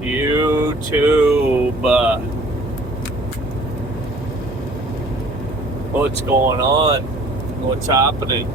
YouTube. What's going on? What's happening?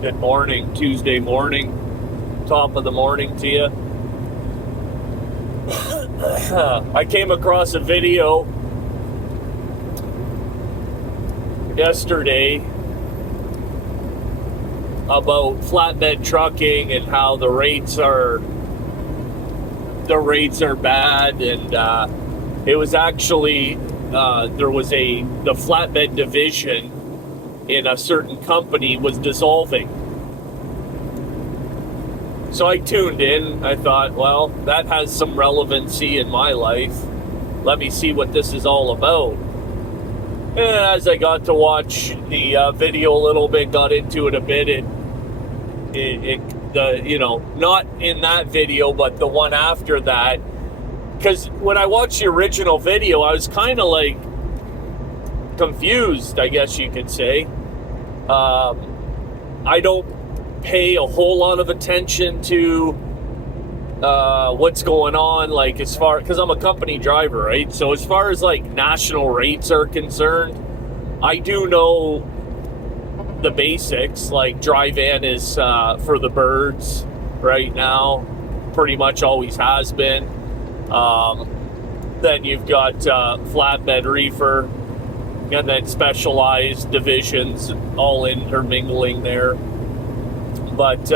Good morning, Tuesday morning. Top of the morning to you. I came across a video yesterday about flatbed trucking and how the rates are bad, and it was actually there was the flatbed division in a certain company was dissolving. So I tuned in. I thought, well, that has some relevancy in my life. Let me see what this is all about. And as I got to watch the video a little bit, got into it a bit, not in that video, but the one after that. Because when I watched the original video, I was kind of like confused, I guess you could say. I don't pay a whole lot of attention to what's going on, like as far, because I'm a company driver, right? So as far as like national rates are concerned, I do know the basics. Like dry van is for the birds right now, pretty much always has been. Then you've got flatbed reefer, and then specialized divisions all intermingling there. But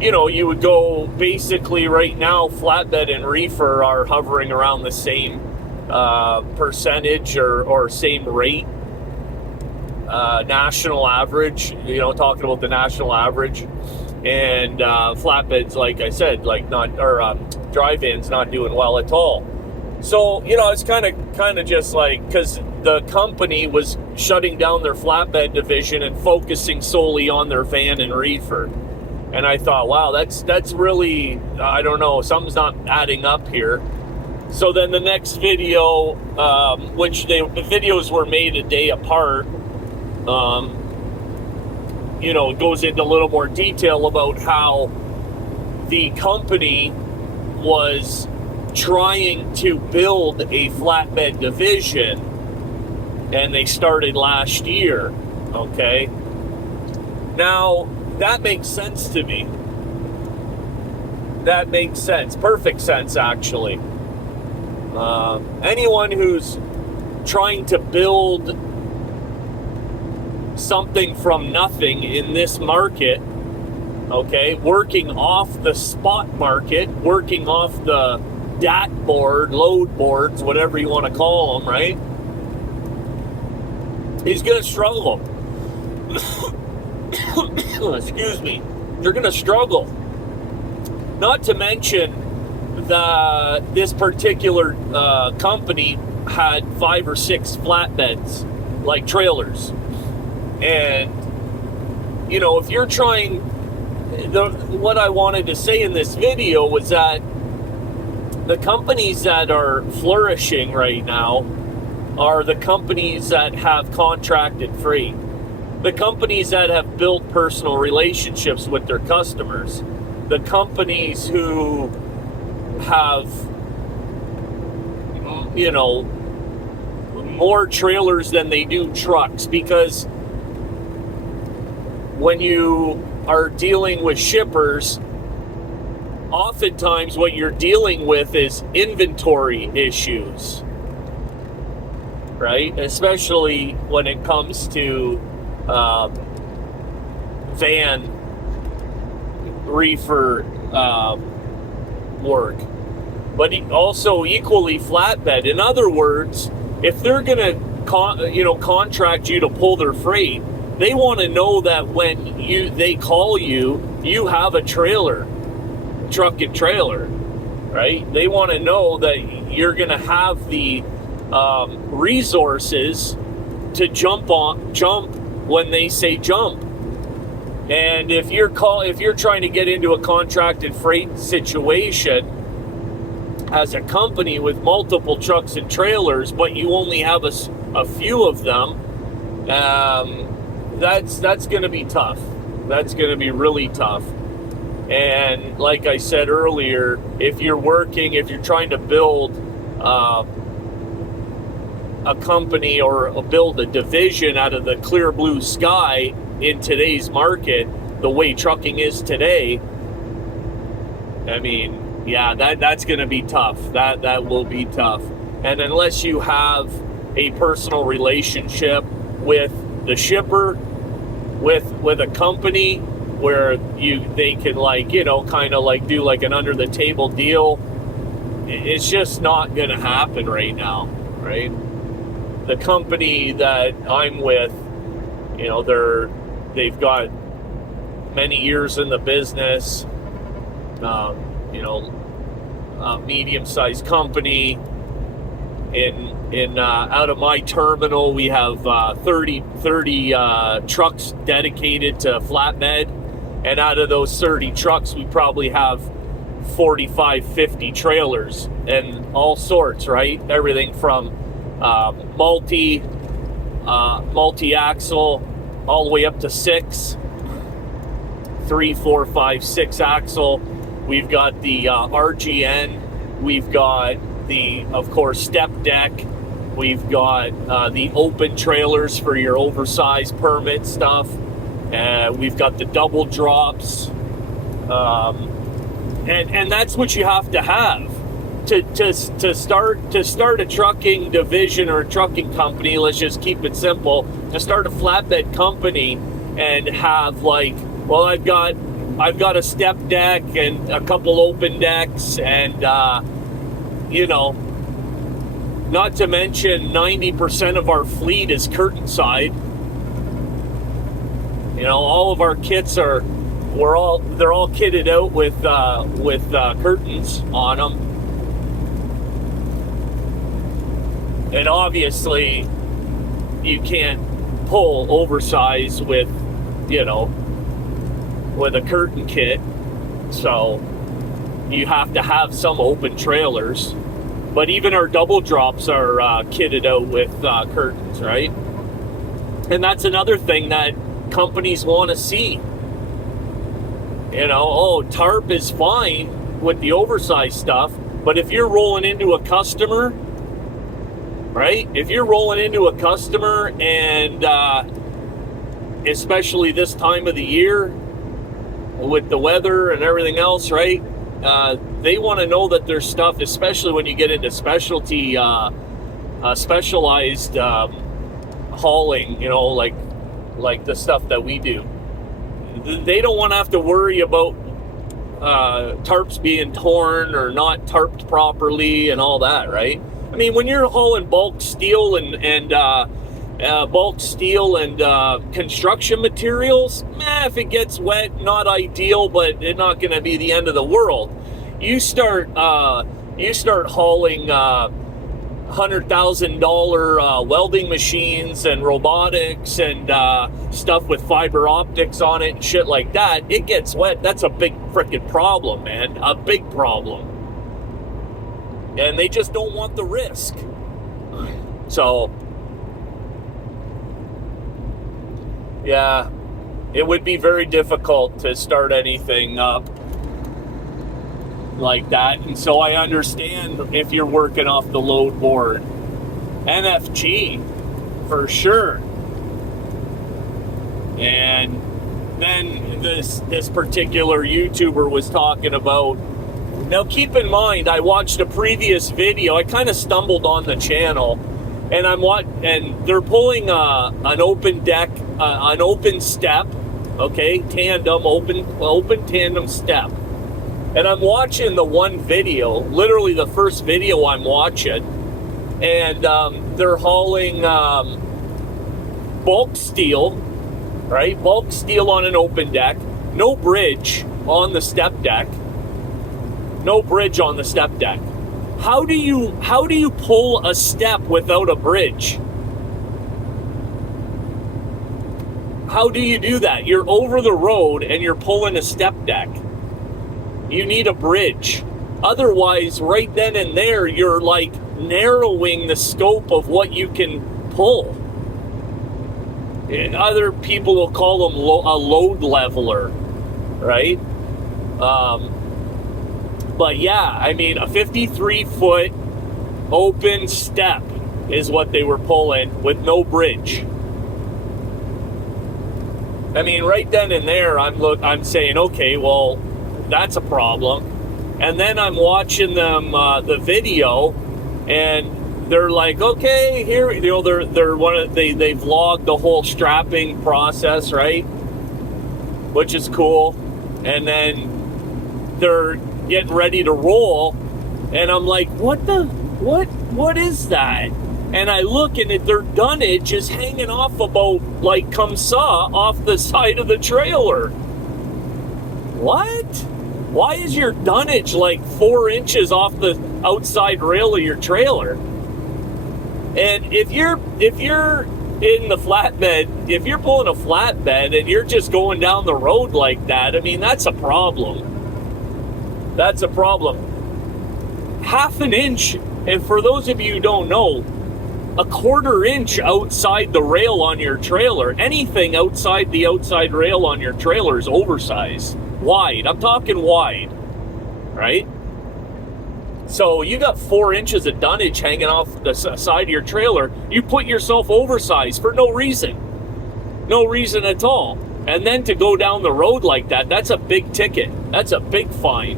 you would go basically right now, flatbed and reefer are hovering around the same percentage or same rate, national average, talking about the national average. And flatbeds, like I said, dry vans not doing well at all. So, it's kind of just like, because the company was shutting down their flatbed division and focusing solely on their van and reefer. And I thought, wow, that's really, I don't know, something's not adding up here. So then the next video, which the videos were made a day apart, it goes into a little more detail about how the company was trying to build a flatbed division, and they started last year. Okay, now that makes sense to me. That makes sense, perfect sense actually. Anyone who's trying to build something from nothing in this market, okay, working off the spot market, working off the DAT board, load boards, whatever you want to call them, right? He's going to struggle. Excuse me. You're going to struggle. Not to mention that this particular company had 5 or 6 flatbeds, like trailers. And, if you're trying, what I wanted to say in this video was that the companies that are flourishing right now are the companies that have contracted freight, the companies that have built personal relationships with their customers, the companies who have, more trailers than they do trucks. Because when you are dealing with shippers, oftentimes what you're dealing with is inventory issues, right? Especially when it comes to van reefer work, but also equally flatbed. In other words, if they're going to contract you to pull their freight, they want to know that when they call you, you have a trailer, truck and trailer, right? They want to know that you're going to have the resources to jump when they say jump. And if you're trying to get into a contracted freight situation as a company with multiple trucks and trailers, but you only have a few of them, that's going to be tough. That's going to be really tough. And like I said earlier, if you're trying to build a company or build a division out of the clear blue sky in today's market, the way trucking is today, I mean, yeah, that's going to be tough. That will be tough. And unless you have a personal relationship with the shipper, with a company where they can kind of do like an under the table deal, it's just not going to happen right now, right? The company that I'm with, they've got many years in the business, a medium-sized company. In out of my terminal, we have 30 trucks dedicated to flatbed, and out of those 30 trucks, we probably have 45-50 trailers and all sorts, right? Everything from multi-axle all the way up to 6, 3, 4, 5, 6 axle. We've got the RGN. We've got the, of course, step deck. We've got the open trailers for your oversized permit stuff. We've got the double drops. And that's what you have to have to start a trucking division or a trucking company. Let's just keep it simple. To start a flatbed company and have I've got a step deck and a couple open decks, and not to mention 90% of our fleet is curtain side. All of our kits they're all kitted out with curtains on them. And obviously you can't pull oversized with a curtain kit, so you have to have some open trailers. But even our double drops are kitted out with curtains, right? And that's another thing that companies want to see. Tarp is fine with the oversized stuff, but if you're rolling into a customer, right? If you're rolling into a customer, and especially this time of the year with the weather and everything else, right? They want to know that their stuff, especially when you get into specialty, specialized hauling, like the stuff that we do. They don't want to have to worry about tarps being torn or not tarped properly and all that, right? I mean, when you're hauling bulk steel and construction materials, if it gets wet, not ideal, but it's not going to be the end of the world. You start hauling $100,000 welding machines and robotics and stuff with fiber optics on it and shit like that. It gets wet. That's a big freaking problem, man. A big problem. And they just don't want the risk. So, yeah, it would be very difficult to start anything up like that. And so I understand if you're working off the load board. MFG, for sure. And then this particular YouTuber was talking about, now keep in mind, I watched a previous video. I kind of stumbled on the channel, and and they're pulling an open deck, an open step, okay, tandem, open tandem step. And I'm watching the one video, literally the first video I'm watching, and they're hauling bulk steel, right? Bulk steel on an open deck, no bridge on the step deck. No bridge on the step deck. How do you pull a step without a bridge? How do you do that? You're over the road and you're pulling a step deck. You need a bridge. Otherwise, right then and there, you're narrowing the scope of what you can pull. And other people will call them a load leveler, right? But yeah, I mean, a 53-foot open step is what they were pulling with no bridge. I mean, right then and there, I'm saying, okay, well, that's a problem. And then I'm watching them the video, and they're like, okay, here, you know, they've logged the whole strapping process, right? Which is cool. And then they're getting ready to roll, and I'm like, what is that? And I look, and their dunnage is hanging off about, like, come saw off the side of the trailer. What? Why is your dunnage like 4 inches off the outside rail of your trailer? And if you're in the flatbed, if you're pulling a flatbed and you're just going down the road like that, I mean, that's a problem. That's a problem. Half an inch, and for those of you who don't know, a 1/4 inch outside the rail on your trailer, anything outside the outside rail on your trailer is oversized. Wide. I'm talking wide, right? So you got 4 inches of dunnage hanging off the side of your trailer. You put yourself oversized for no reason. No reason at all. And then to go down the road like that, that's a big ticket. That's a big fine.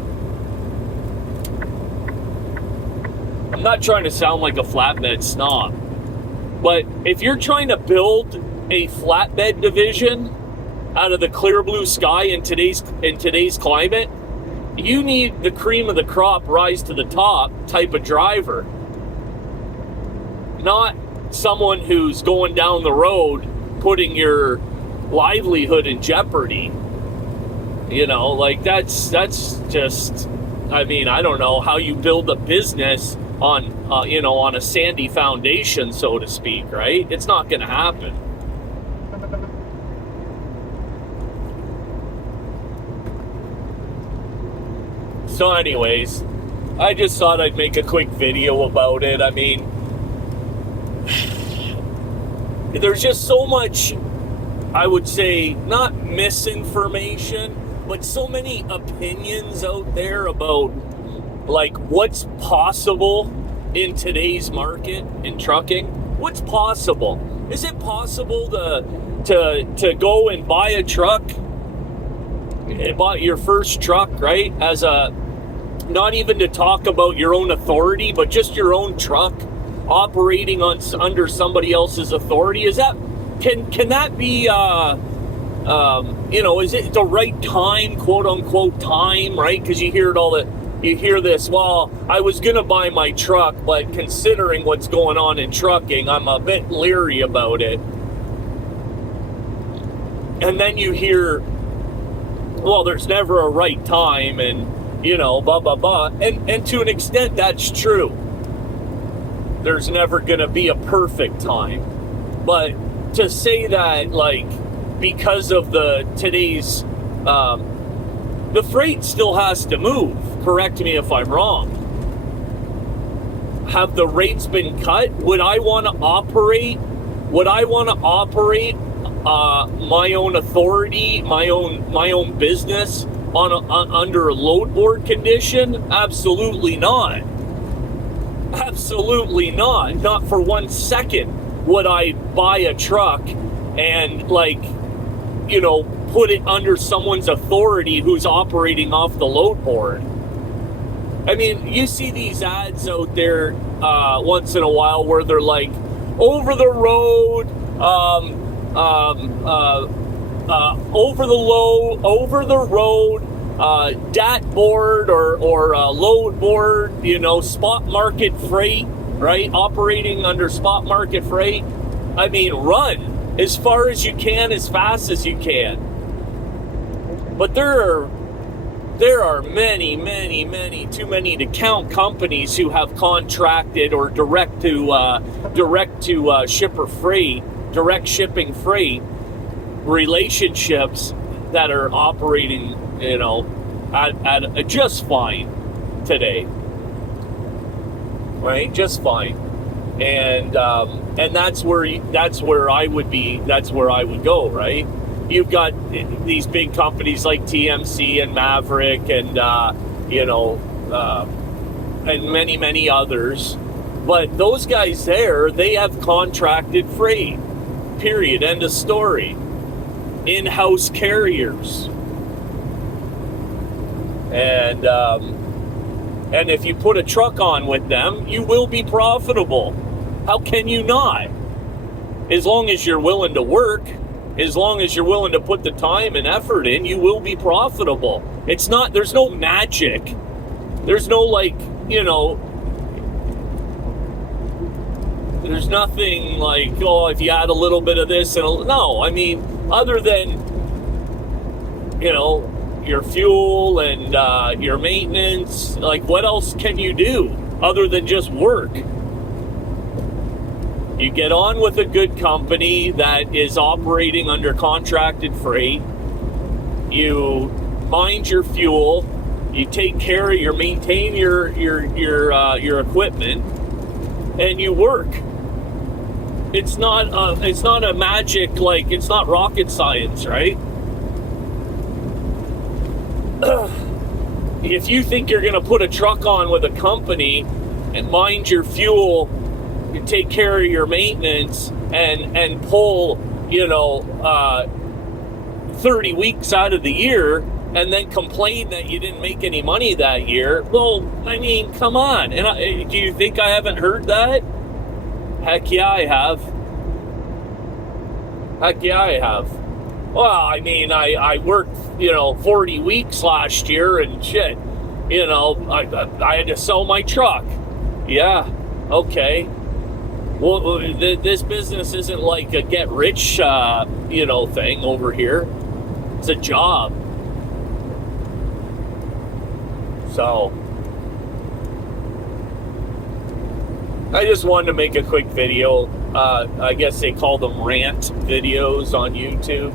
I'm not trying to sound like a flatbed snob, but if you're trying to build a flatbed division out of the clear blue sky in today's climate, you need the cream of the crop, rise to the top type of driver, not someone who's going down the road putting your livelihood in jeopardy. You know, like that's just, I mean, I don't know how you build a business on on a sandy foundation, so to speak, right? It's not going to happen. So anyways, I just thought I'd make a quick video about it. I mean, there's just so much, I would say, not misinformation, but so many opinions out there about, like, what's possible in today's market in trucking. What's possible? Is it possible to go and buy a truck, buy your first truck, right? As a, not even to talk about your own authority, but just your own truck operating under somebody else's authority? Is that, can that be, is it the right time, quote unquote time, right? Because you hear this, well, I was going to buy my truck, but considering what's going on in trucking, I'm a bit leery about it. And then you hear, well, there's never a right time, and, blah, blah, blah. And to an extent, that's true. There's never going to be a perfect time. But to say that, like, because of today's, the freight still has to move. Correct me if I'm wrong. Have the rates been cut? Would I want to operate my own authority, my own business under a load board condition? Absolutely not. Absolutely not. Not for 1 second would I buy a truck and, like, put it under someone's authority who's operating off the load board. I mean, you see these ads out there once in a while where they're like, over the road, DAT board or load board, spot market freight, right? Operating under spot market freight. I mean, run as far as you can, as fast as you can. But there are many, many, many, too many to count, companies who have contracted or direct to shipper freight, direct shipping freight relationships that are operating, at just fine today, right? Just fine, and that's where I would be. That's where I would go, right? you've got these big companies like TMC and Maverick and and many others. But those guys there, they have contracted freight. Period. End of story. In-house carriers. And if you put a truck on with them, you will be profitable. How can you not? As long as you're willing to work, as long as you're willing to put the time and effort in, you will be profitable. It's not, there's no magic. There's no there's nothing like, oh, if you add a little bit of this no, I mean, other than, your fuel and your maintenance, like what else can you do other than just work? You get on with a good company that is operating under contracted freight. You mind your fuel. You take care of maintain your equipment, and you work. It's not a magic, like it's not rocket science, right? If you think you're gonna put a truck on with a company and mind your fuel, you take care of your maintenance and pull 30 weeks out of the year and then complain that you didn't make any money that year, well, I mean, come on. And do you think I haven't heard that? Heck yeah, I have. Well, I mean, I worked 40 weeks last year and shit, I had to sell my truck. Yeah, okay. Well, this business isn't like a get rich, thing over here. It's a job. So, I just wanted to make a quick video. I guess they call them rant videos on YouTube.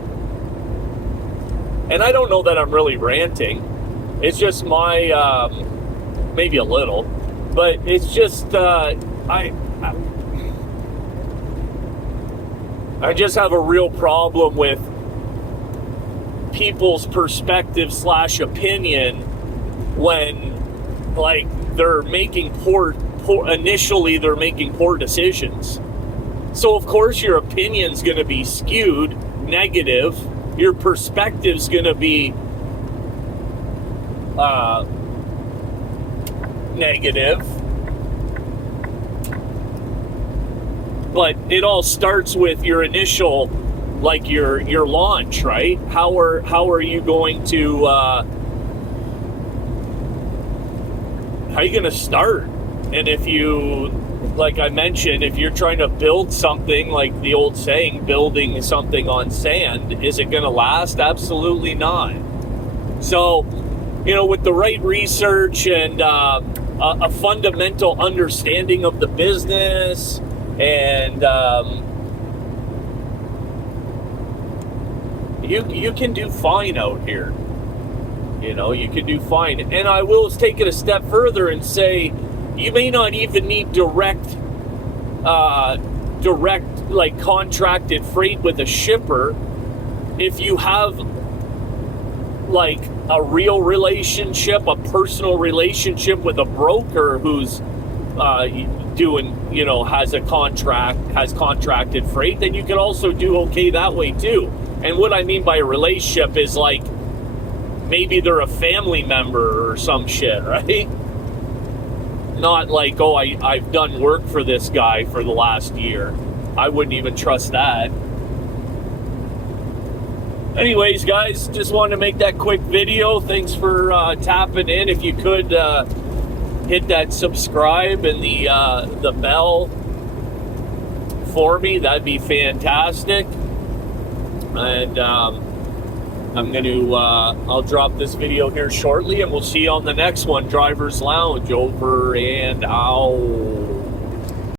And I don't know that I'm really ranting. It's just my, maybe a little, but it's just, I just have a real problem with people's perspective / opinion when, like, they're making initially they're making poor decisions. So of course your opinion's going to be skewed negative. Your perspective's going to be negative. But it all starts with your initial, like your launch, right? How are you going to how are you going to start? And if you, like I mentioned, if you're trying to build something, like the old saying, building something on sand, is it going to last? Absolutely not. So, with the right research and a fundamental understanding of the business, and you can do fine out here. You can do fine. And I will take it a step further and say, you may not even need direct like contracted freight with a shipper if you have like a real relationship, a personal relationship with a broker who's has contracted freight. Then you can also do okay that way too. And what I mean by a relationship is like maybe they're a family member or some shit, right? Not like, oh, I've done work for this guy for the last year. I wouldn't even trust that. Anyways, guys, just wanted to make that quick video. Thanks for tapping in. If you could hit that subscribe and the bell for me, that'd be fantastic. And I'll drop this video here shortly, and we'll see you on the next one. Driver's Lounge, over and out.